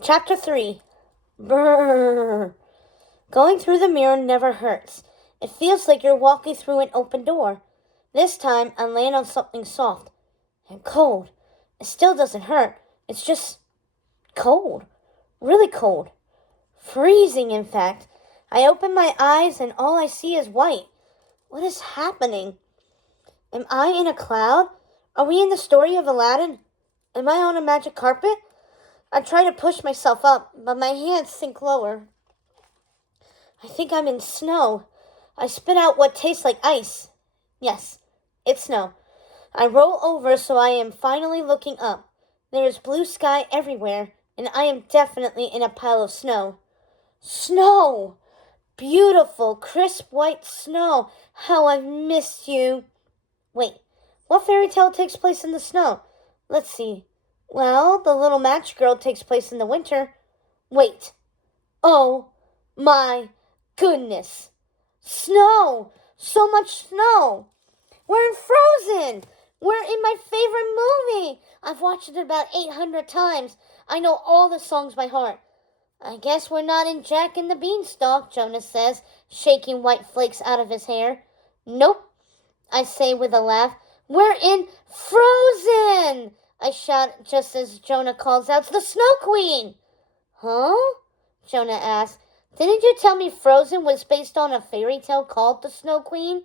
Chapter 3. Brrr. Going through the mirror never hurts. It feels like you're walking through an open door. This time, I land on something soft and cold. It still doesn't hurt. It's just cold. Really cold. Freezing, in fact. I open my eyes and all I see is white. What is happening? Am I in a cloud? Are we in the story of Aladdin? Am I on a magic carpet? I try to push myself up, but my hands sink lower. I think I'm in snow. I spit out what tastes like ice. Yes, it's snow. I roll over so I am finally looking up. There is blue sky everywhere, and I am definitely in a pile of snow. Snow! Beautiful, crisp white snow. How I've missed you. Wait, what fairy tale takes place in the snow? Let's see. Well, the Little Match Girl takes place in the winter. Wait. Oh my goodness. Snow! So much snow! We're in Frozen! We're in my favorite movie! I've watched it about 800 times. I know all the songs by heart. I guess we're not in Jack and the Beanstalk, Jonas says, shaking white flakes out of his hair. Nope, I say with a laugh. We're in Frozen! I shout just as Jonah calls out, "The Snow Queen!" Huh? Jonah asks. Didn't you tell me Frozen was based on a fairy tale called The Snow Queen?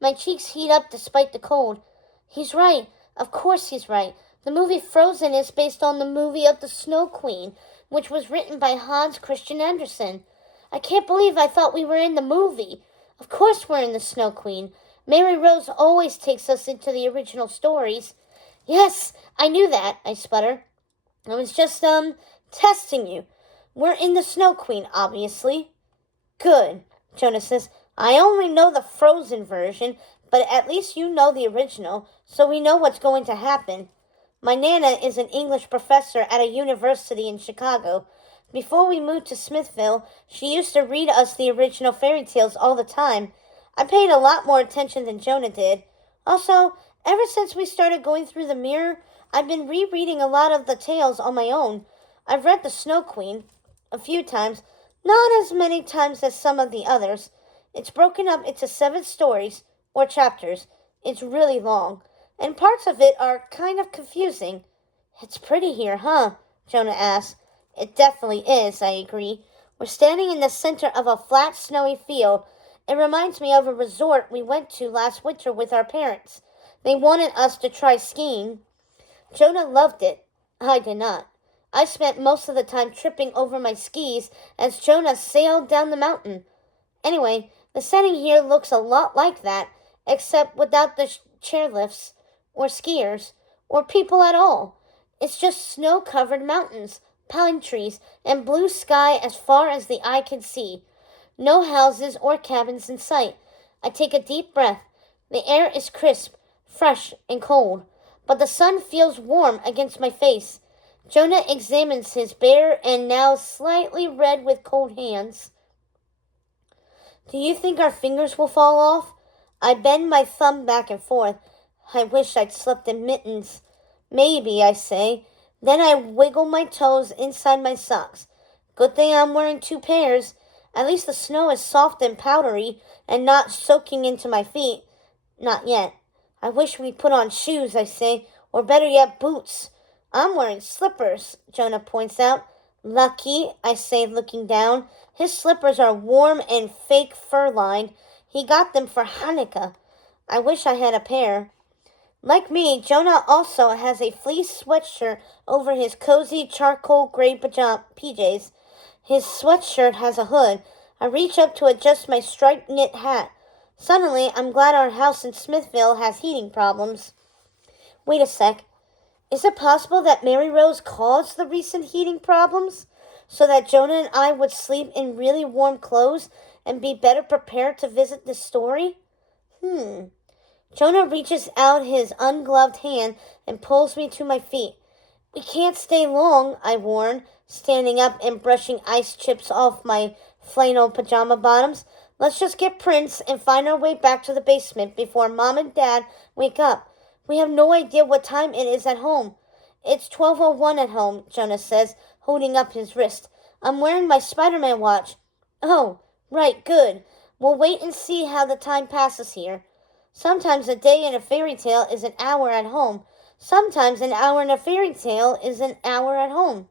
My cheeks heat up despite the cold. He's right. Of course he's right. The movie Frozen is based on the movie of The Snow Queen, which was written by Hans Christian Andersen. I can't believe I thought we were in the movie. Of course we're in The Snow Queen. Mary Rose always takes us into the original stories. Yes, I knew that, I sputter. I was just, testing you. We're in the Snow Queen, obviously. Good, Jonas says. I only know the Frozen version, but at least you know the original, so we know what's going to happen. My Nana is an English professor at a university in Chicago. Before we moved to Smithville, she used to read us the original fairy tales all the time. I paid a lot more attention than Jonah did. Also, ever since we started going through the mirror, I've been rereading a lot of the tales on my own. I've read The Snow Queen a few times, not as many times as some of the others. It's broken up into 7 stories, or chapters. It's really long, and parts of it are kind of confusing. It's pretty here, huh? Jonah asks. It definitely is, I agree. We're standing in the center of a flat, snowy field. It reminds me of a resort we went to last winter with our parents. They wanted us to try skiing. Jonah loved it. I did not. I spent most of the time tripping over my skis as Jonah sailed down the mountain. Anyway, the setting here looks a lot like that, except without the chairlifts, or skiers, or people at all. It's just snow-covered mountains, pine trees, and blue sky as far as the eye can see. No houses or cabins in sight. I take a deep breath. The air is crisp, fresh, and cold, but the sun feels warm against my face. Jonah examines his bare and now slightly red with cold hands. Do you think our fingers will fall off? I bend my thumb back and forth. I wish I'd slept in mittens. Maybe, I say. Then I wiggle my toes inside my socks. Good thing I'm wearing 2 pairs. At least the snow is soft and powdery and not soaking into my feet. Not yet. I wish we'd put on shoes, I say, or better yet, boots. I'm wearing slippers, Jonah points out. Lucky, I say, looking down. His slippers are warm and fake fur-lined. He got them for Hanukkah. I wish I had a pair. Like me, Jonah also has a fleece sweatshirt over his cozy charcoal gray PJs. His sweatshirt has a hood. I reach up to adjust my striped knit hat. Suddenly, I'm glad our house in Smithville has heating problems. Wait a sec. Is it possible that Mary Rose caused the recent heating problems so that Jonah and I would sleep in really warm clothes and be better prepared to visit the story? Jonah reaches out his ungloved hand and pulls me to my feet. We can't stay long, I warn, standing up and brushing ice chips off my flannel pajama bottoms. Let's just get Prince and find our way back to the basement before Mom and Dad wake up. We have no idea what time it is at home. It's 12:01 at home, Jonas says, holding up his wrist. I'm wearing my Spider-Man watch. Oh, right, good. We'll wait and see how the time passes here. Sometimes a day in a fairy tale is an hour at home. Sometimes an hour in a fairy tale is an hour at home.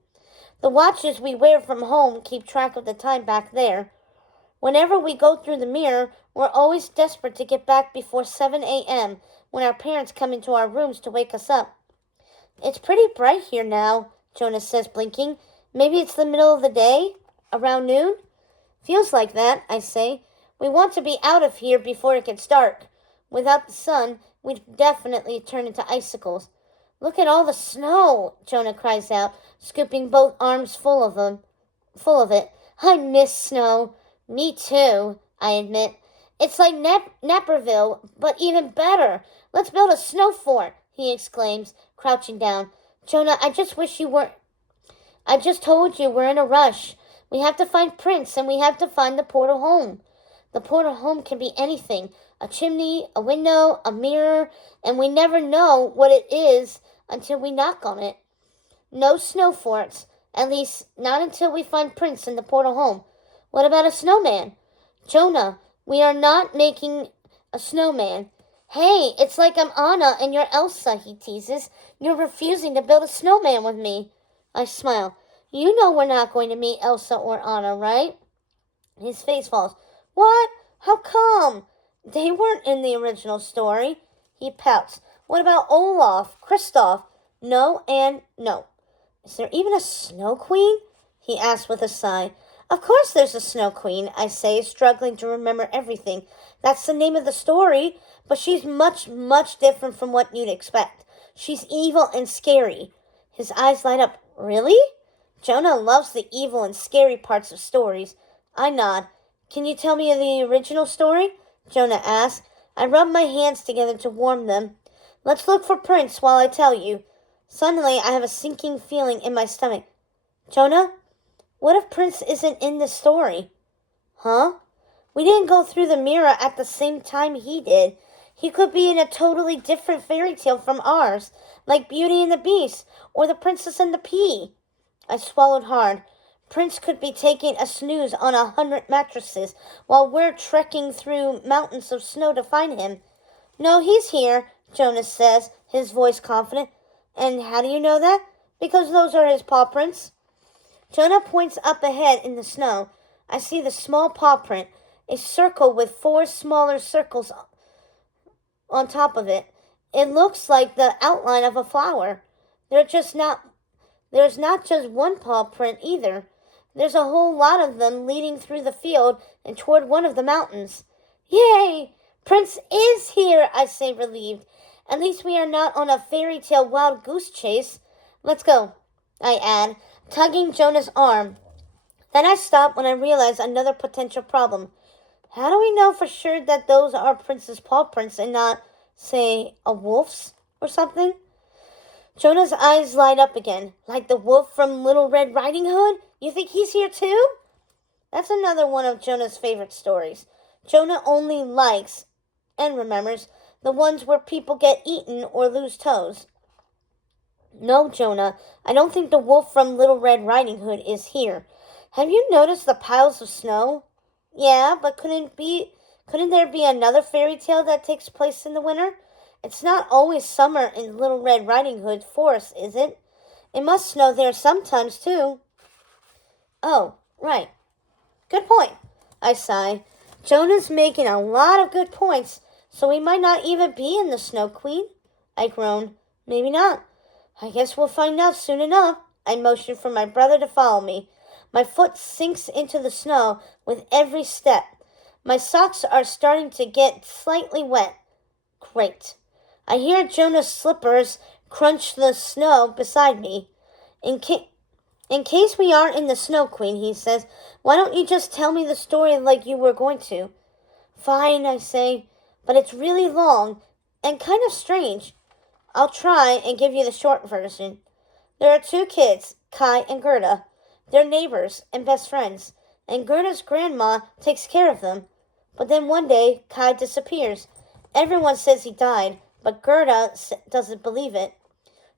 The watches we wear from home keep track of the time back there. Whenever we go through the mirror, we're always desperate to get back before 7 a.m. when our parents come into our rooms to wake us up. It's pretty bright here now, Jonas says, blinking. Maybe it's the middle of the day? Around noon? Feels like that, I say. We want to be out of here before it gets dark. Without the sun, we'd definitely turn into icicles. Look at all the snow, Jonah cries out, scooping both arms full of it. I miss snow. Me too, I admit. It's like Naperville, but even better. Let's build a snow fort, he exclaims, crouching down. Jonah, I just told you we're in a rush. We have to find Prince, and we have to find the portal home. The portal home can be anything. A chimney, a window, a mirror, and we never know what it is until we knock on it. No snow forts, at least not until we find Prince in the portal home. What about a snowman? Jonah, we are not making a snowman. Hey, it's like I'm Anna and you're Elsa, he teases. You're refusing to build a snowman with me. I smile. You know we're not going to meet Elsa or Anna, right? His face falls. What? How come? They weren't in the original story. He pouts. What about Olaf, Kristoff? No and no. Is there even a snow queen? He asks with a sigh. Of course there's a snow queen, I say, struggling to remember everything. That's the name of the story, but she's much, much different from what you'd expect. She's evil and scary. His eyes light up. Really? Jonah loves the evil and scary parts of stories. I nod. Can you tell me the original story? Jonah asks. I rub my hands together to warm them. Let's look for Prince while I tell you. Suddenly, I have a sinking feeling in my stomach. Jonah, what if Prince isn't in the story? Huh? We didn't go through the mirror at the same time he did. He could be in a totally different fairy tale from ours, like Beauty and the Beast or The Princess and the Pea. I swallowed hard. Prince could be taking a snooze on 100 mattresses while we're trekking through mountains of snow to find him. No, he's here, Jonas says, his voice confident. And how do you know that? Because those are his paw prints. Jonah points up ahead in the snow. I see the small paw print, a circle with 4 smaller circles on top of it. It looks like the outline of a flower. There's not just one paw print either. There's a whole lot of them leading through the field and toward one of the mountains. Yay! Prince is here, I say, relieved. At least we are not on a fairy tale wild goose chase. Let's go, I add, tugging Jonah's arm. Then I stop when I realize another potential problem. How do we know for sure that those are Prince's paw prints and not, say, a wolf's or something? Jonah's eyes light up again. Like the wolf from Little Red Riding Hood? You think he's here too? That's another one of Jonah's favorite stories. Jonah only likes, and remembers, the ones where people get eaten or lose toes. No, Jonah, I don't think the wolf from Little Red Riding Hood is here. Have you noticed the piles of snow? Yeah, but couldn't there be another fairy tale that takes place in the winter? It's not always summer in Little Red Riding Hood forest, is it? It must snow there sometimes, too. Oh, right. Good point, I sigh. Jonah's making a lot of good points, so we might not even be in the Snow Queen. I groan. Maybe not. I guess we'll find out soon enough. I motion for my brother to follow me. My foot sinks into the snow with every step. My socks are starting to get slightly wet. Great. I hear Jonah's slippers crunch the snow beside me. In case we aren't in the Snow Queen, he says, why don't you just tell me the story like you were going to? Fine, I say, but it's really long and kind of strange. I'll try and give you the short version. There are 2 kids, Kai and Gerda. They're neighbors and best friends, and Gerda's grandma takes care of them. But then one day, Kai disappears. Everyone says he died, but Gerda doesn't believe it.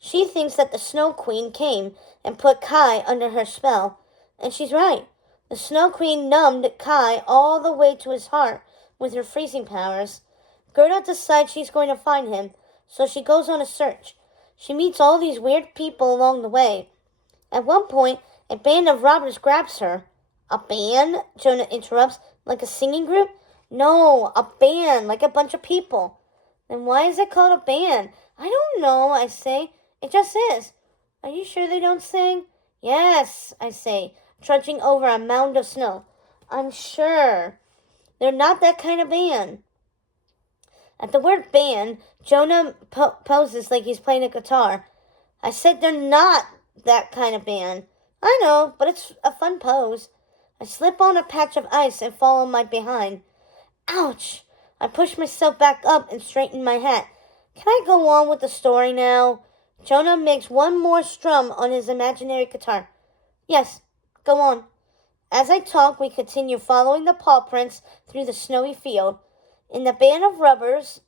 She thinks that the Snow Queen came and put Kai under her spell, and she's right. The Snow Queen numbed Kai all the way to his heart with her freezing powers. Gerda decides she's going to find him, so she goes on a search. She meets all these weird people along the way. At one point, a band of robbers grabs her. A band? Jonah interrupts. Like a singing group? No, a band, like a bunch of people. Then why is it called a band? I don't know, I say. It just is. Are you sure they don't sing? Yes, I say, trudging over a mound of snow. I'm sure. They're not that kind of band. At the word band, Jonah poses like he's playing a guitar. I said they're not that kind of band. I know, but it's a fun pose. I slip on a patch of ice and fall on my behind. Ouch! I push myself back up and straighten my hat. Can I go on with the story now? Jonah makes one more strum on his imaginary guitar. Yes, go on. As I talk, we continue following the paw prints through the snowy field. In the band of robbers,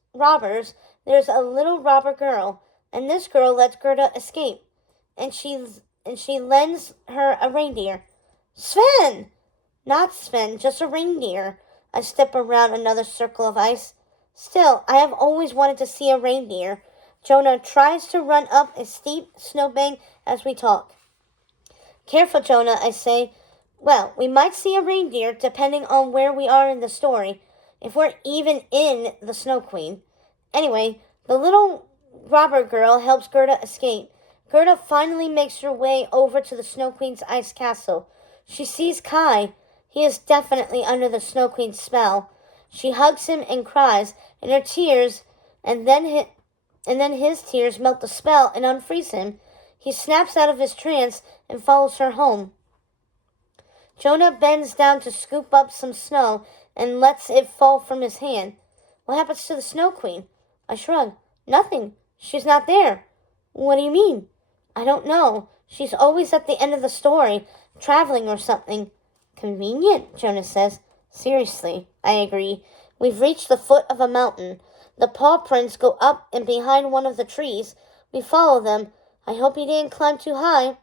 there's a little robber girl, and this girl lets Gerda escape, and she lends her a reindeer. Sven! Not Sven, just a reindeer. I step around another circle of ice. Still, I have always wanted to see a reindeer. Jonah tries to run up a steep snowbank as we talk. Careful, Jonah, I say. Well, we might see a reindeer depending on where we are in the story, if we're even in the Snow Queen. Anyway, the little robber girl helps Gerda escape. Gerda finally makes her way over to the Snow Queen's ice castle. She sees Kai. He is definitely under the Snow Queen's spell. She hugs him and cries, and her tears, and then his tears melt the spell and unfreeze him. He snaps out of his trance and follows her home. Jonah bends down to scoop up some snow and lets it fall from his hand. What happens to the Snow Queen? I shrug. Nothing. She's not there. What do you mean? I don't know. She's always at the end of the story, traveling or something. Convenient, Jonah says. Seriously, I agree. We've reached the foot of a mountain. The paw prints go up and behind one of the trees. We follow them. I hope he didn't climb too high.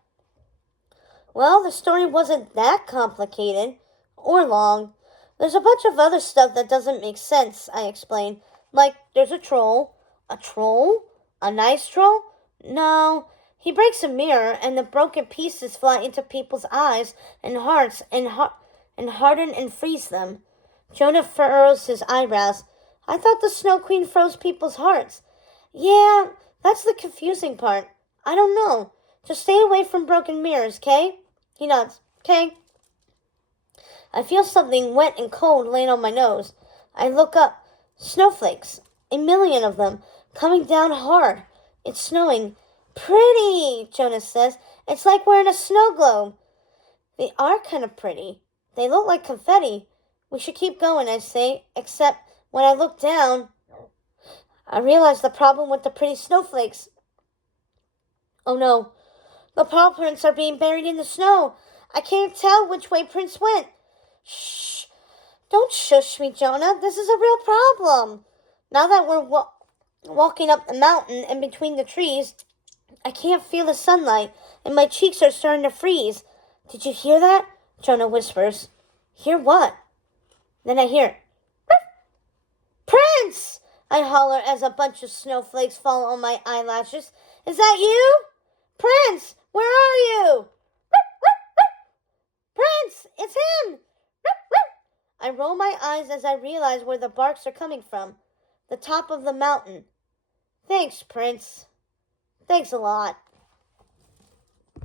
Well, the story wasn't that complicated. Or long. There's a bunch of other stuff that doesn't make sense, I explain. Like, there's a troll. A troll? A nice troll? No. He breaks a mirror, and the broken pieces fly into people's eyes and hearts and harden and freeze them. Jonah furrows his eyebrows. I thought the Snow Queen froze people's hearts. Yeah, that's the confusing part. I don't know. Just stay away from broken mirrors, Kay? He nods. Kay? I feel something wet and cold land on my nose. I look up. Snowflakes. 1,000,000 of them. Coming down hard. It's snowing. Pretty, Jonas says. It's like we're in a snow globe. They are kind of pretty. They look like confetti. We should keep going, I say, except when I look down, I realize the problem with the pretty snowflakes. Oh no, the paw prints are being buried in the snow. I can't tell which way Prince went. Shh, don't shush me, Jonah. This is a real problem. Now that we're walking up the mountain and between the trees, I can't feel the sunlight, and my cheeks are starting to freeze. Did you hear that? Jonah whispers. Hear what? Then I hear, Prince! I holler as a bunch of snowflakes fall on my eyelashes. Is that you? Prince, where are you? Prince, it's him! I roll my eyes as I realize where the barks are coming from. The top of the mountain. Thanks, Prince. Thanks a lot.